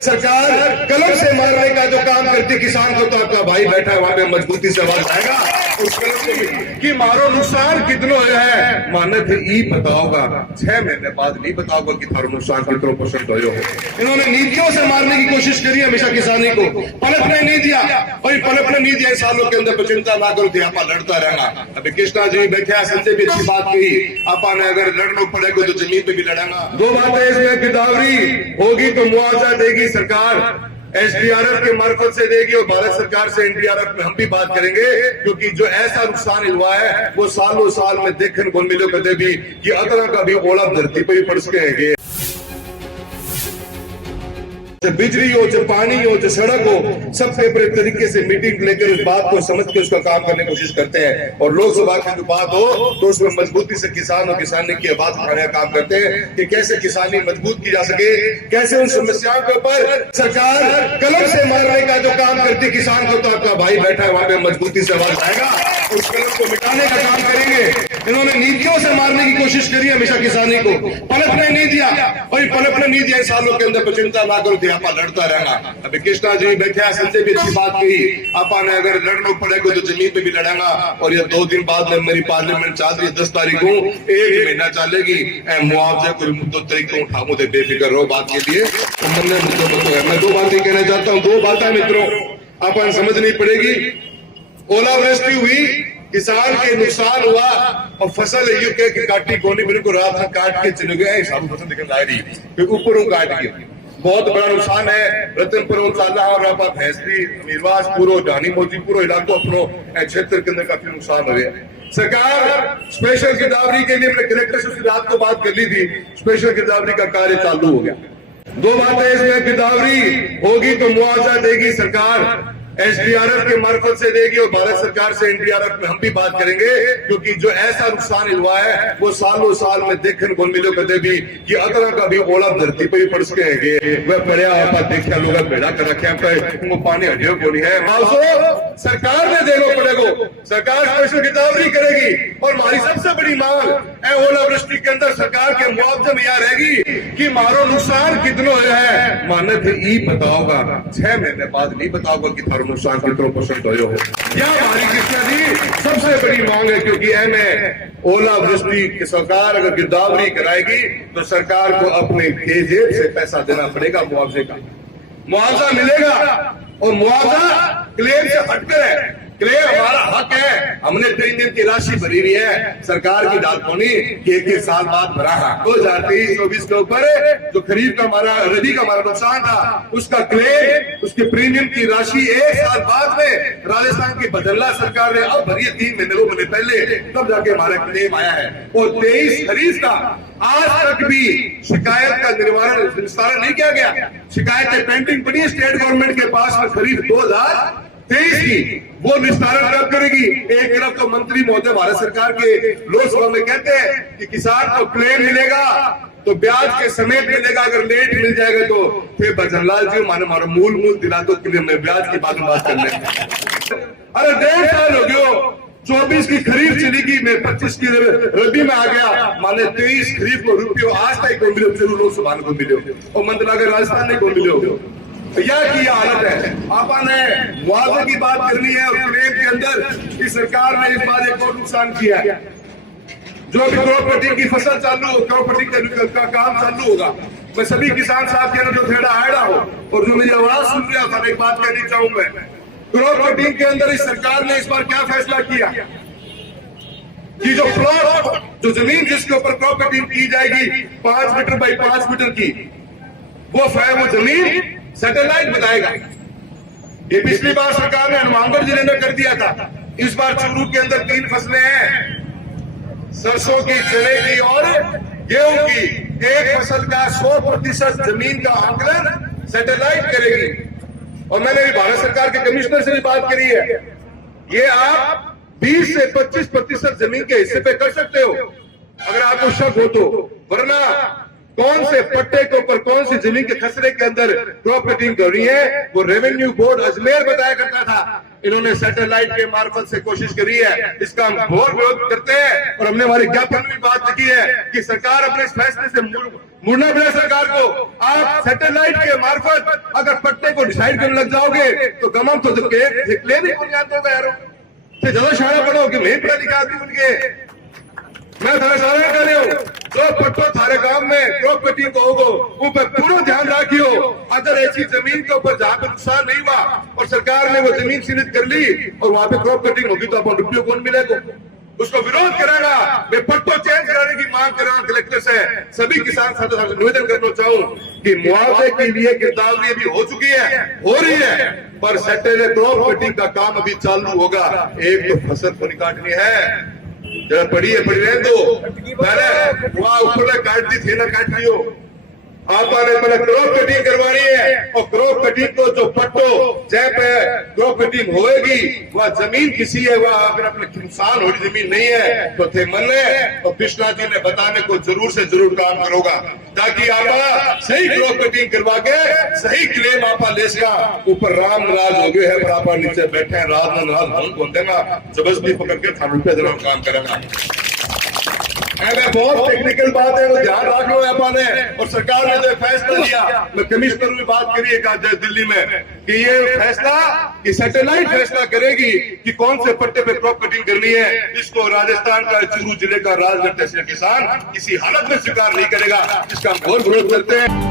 सरकार कलम से मारने का जो काम करती किसान को, तो आपका भाई बैठा है वहां पे मजबूती से आवाज आएगा उस कलम को कि मारो नुकसान कितनो है माने थे ई बताओगा 6 महीने बाद नहीं बताओगा कि थारो नुकसान कितनो परसेंट हो। इन्होंने नीतियों से मारने की कोशिश करी हमेशा किसानी को, पलटने नहीं दिया और पलटने नहीं दिया। सालों के अंदर चिंता ना करो थी आपा लड़ता रहना। अभी कृष्णा जी बैठे हैं, संजय भी अच्छी बात कही, आपा ने अगर लड़ना पड़ेगा तो जमीन पे भी लड़ेगा। 2 बातें इसमें गिरदावरी होगी तो मुआवजा देगी सरकार, एसडीआरएफ के मार्फत से देगी और भारत सरकार से एनडीआरएफ में हम भी बात करेंगे, क्योंकि जो ऐसा नुकसान हुआ है वो सालों साल में देखने को मिलो कदे भी कि अतरा का भी ओला धरती पर भी पड़ सके है। चाहे बिजली हो, चाहे पानी हो, चाहे सड़क हो, सबसे बड़े तरीके से मीटिंग लेकर उस बात को समझ के उसका काम करने की कोशिश करते हैं। और लोकसभा की जो बात हो तो उसमें मजबूती से किसान और किसानी की आवाज उठाने का काम करते हैं कि कैसे किसानी मजबूत की जा सके, कैसे उन समस्याओं के ऊपर सरकार कलम से मारने का जो काम करती किसान को, तो आपका भाई बैठा है वहां पे मजबूती से आवाज आएगा उस कलम को मिटाने का काम करेंगे। इन्होंने नीतियों से मारने की कोशिश करी हमेशा किसानी को, पलटने नहीं दिया और पलटने नहीं दिया। सालों के अंदर चिंता ना करो थी आपा लड़ता रहना। अभी कृष्णा जी बैठे हैं, संजय भी अच्छी बात कही, आपा ने अगर लड़ना पड़ेगा तो जमीन पे भी लड़ेगा। और ये 2 दिन बाद में मेरी पार्लियामेंट चल रही है 10 तारीख को, 1 महीना चलेगी। मुआवजे को मुद्दों तरीकों उठाऊ दे, बेफिक्र रहो बात के लिए। मैं 2 बातें कहना चाहता हूँ, 2 बातें मित्रों आपन समझनी पड़ेगी। ओलावृष्टि हुई, किसान के नुकसान हुआ और फसल ये कह के काटी गोनी बिल्कुल रात में काट के चले गए, सारू फसल निकल ला रही फिर ऊपरों काट के बहुत बड़ा नुकसान है। रतनपुर चाला और आपा भैंसली निर्वास पूरो ढानी मोती पूरो इलाको अपनो क्षेत्र के अंदर काफी नुकसान हो गया। सरकार स्पेशल गिरदावरी के लिए अपने कलेक्टर से रात को बात कर ली थी, स्पेशल गिरदावरी का कार्य चालू हो गया। 2 बातें इसमें गिरदावरी होगी तो मुआवजा देगी सरकार, एसडीआरएफ के मार्फत से देगी और भारत सरकार से एनडीआरएफ में हम भी बात करेंगे, क्योंकि जो ऐसा नुकसान हुआ है वो सालों साल में देखने को मिलो कदे भी कि अतरा का भी ओला धरती पर भी पड़ सके है। वह पड़िया आपा देखा लोग भेड़ा कर रखे वो पानी हटियो बोली है माउसो सरकार ने देना पड़ेगा। सरकार स्पेशल गिरदावरी करेगी और हमारी सबसे बड़ी मांग है ओलावृष्टि के अंदर सरकार के मुआवजे में यह रहेगी कि मारो नुकसान कितनो है माने थे ई बताओगा 6 महीने बाद नहीं बताओगा कि थारो नुकसान कितनो परसेंट हो। यह हमारी कृष्णा जी सबसे बड़ी मांग है, क्योंकि एम ओलावृष्टि की सरकार अगर गिरदावरी कराएगी तो सरकार को अपने जेब से पैसा देना पड़ेगा, मुआवजे का मुआवजा मिलेगा। और मुआवजा क्लेम से हटकर है, क्लेम हमारा हक है। हमने प्रीमियम की राशि भरी हुई है, सरकार की डालपोनी कि 1 साल बाद भरा है। 2023-24 के ऊपर जो खरीफ का हमारा रबी का हमारा नुकसान था उसका क्लेम, उसके प्रीमियम की राशि 1 साल बाद में राजस्थान की बदला सरकार ने अब भरी है। 3 महीने पहले तब जाके हमारा क्लेम आया है। और 23 खरीफ का आज तक भी शिकायत का निस्तारण नहीं किया गया। शिकायतें पेंडिंग पड़ी है स्टेट गवर्नमेंट के पास में खरीफ 2023 की, वो निस्तारण कब करेगी। एक तरफ तो मंत्री महोदय भारत सरकार के लोकसभा में कहते हैं कि किसान को क्लेम मिलेगा तो ब्याज के समेत मिलेगा, अगर लेट मिल जाएगा तो फिर भजनलाल जी मानो मूल दिला दो क्लेम में ब्याज की बात कर ले। अरे 1.5 साल हो गयो, 24 की खरीफ चली गई, मैं 25 की रबी में आ गया, माने 23 खरीफ को रुपये आज तक को मिले, जरूर लोकसभा को मिले और मंत्रालय राजस्थान को मिले। यह की हालत है। आपा ने मुआवजे की बात करनी है और क्लेम के अंदर इस सरकार ने इस बार एक और नुकसान किया है। जो भी क्रॉप कटिंग की फसल चालू, क्रॉप कटिंग का काम चालू होगा, मैं सभी किसान साहब के जो थेड़ा आड़ा हो और जो मेरी आवाज सुन रहा था, एक बात कहनी चाहूंगा। क्रॉप कटिंग के अंदर इस सरकार ने इस बार क्या फैसला किया कि जो प्लॉट, जो जमीन जिसके ऊपर क्रॉप कटिंग की जाएगी 5 मीटर बाई 5 मीटर की, वो जमीन सैटेलाइट बताएगा। ये पिछली बार सरकार ने हनुमानगढ़ जिले में कर दिया था। इस बार चूरू के अंदर 3 फसलें हैं, सरसों की, चने की और गेहूं की। एक फसल का 100% जमीन का आंकलन सैटेलाइट करेगी। और मैंने भी भारत सरकार के कमिश्नर से भी बात करी है, ये आप 20 से 25% जमीन के हिस्से पे कर सकते हो अगर आपको शक हो तो, वरना कौन से पट्टे के ऊपर कौन सी जमीन के खसरे के अंदर क्रॉप कटिंग कर रही है वो रेवेन्यू बोर्ड अजमेर बताया करता था। इन्होंने सैटेलाइट के मार्फत से कोशिश करी है, इसका हम घोर विरोध करते हैं और हमने हमारे ज्ञापन में बात की है कि सरकार अपने इस फैसले से मुड़ना पड़ेगा सरकार को। आप सैटेलाइट के मार्फत अगर पट्टे को डिसाइड करने लग जाओगे तो गमन तो क्लियर ही कौन जानते होगा यारो ते ज्यादा शाणा पढ़ो कि मैं पढ़ा लिखा आदमी बन गए। मैं थारे सारे कह रही हूँ जो पट्टो थारे गांव में क्रॉप कटिंग को होगो ऊपर पूरा ध्यान रखियो। अगर ऐसी जमीन के ऊपर जहाँ पे नुकसान नहीं हुआ और सरकार ने वो जमीन चिन्हित कर ली और वहां पे क्रॉप कटिंग होगी तो अपन रुपये कौन मिलेगा, उसको विरोध करेगा। मैं पट्टो चेंज कराने की मांग कर रहा हूँ कलेक्टर से। सभी किसान साथियों से निवेदन करना चाहूँ कि मुआवजे के लिए गिरदावरी भी हो चुकी है, हो रही है, पर सैटेलाइट क्रॉप कटिंग का काम अभी चालू होगा। एक तो फसल को काटनी है, जरा पड़ी है पड़ी रहे दो वहां ऊपर काट दी थी ना काट लियो। आपने पहले क्रॉप कटिंग करवानी है और क्रॉप कटिंग को जो पट्टो जय पे क्रॉप कटिंग होएगी वह जमीन किसी है, वह अगर अपने नुकसान हो रही जमीन नहीं है तो थे मन है और कृष्णा जी ने बताने को जरूर से जरूर काम करोगा ताकि आप सही क्रॉप कटिंग करवा के सही क्लेम आप ले सका। ऊपर राम नाराज हो गए है पर आप नीचे बैठे हैं, रात में नाराज हम कौन देगा, जबरदस्ती पकड़ के थाना रुपये देना काम करेगा। बहुत टेक्निकल बात है, वो ध्यान रख लो आपने। और सरकार ने जो फैसला लिया, मैं कमिश्नर में बात करी है दिल्ली में कि ये फैसला कि सैटेलाइट फैसला करेगी कि कौन से पट्टे पे क्रॉप कटिंग करनी है। इसको राजस्थान का चूरू जिले का राजगढ़ तहसील किसान किसी हालत में स्वीकार नहीं करेगा। इसका हम घोर विरोध करते हैं।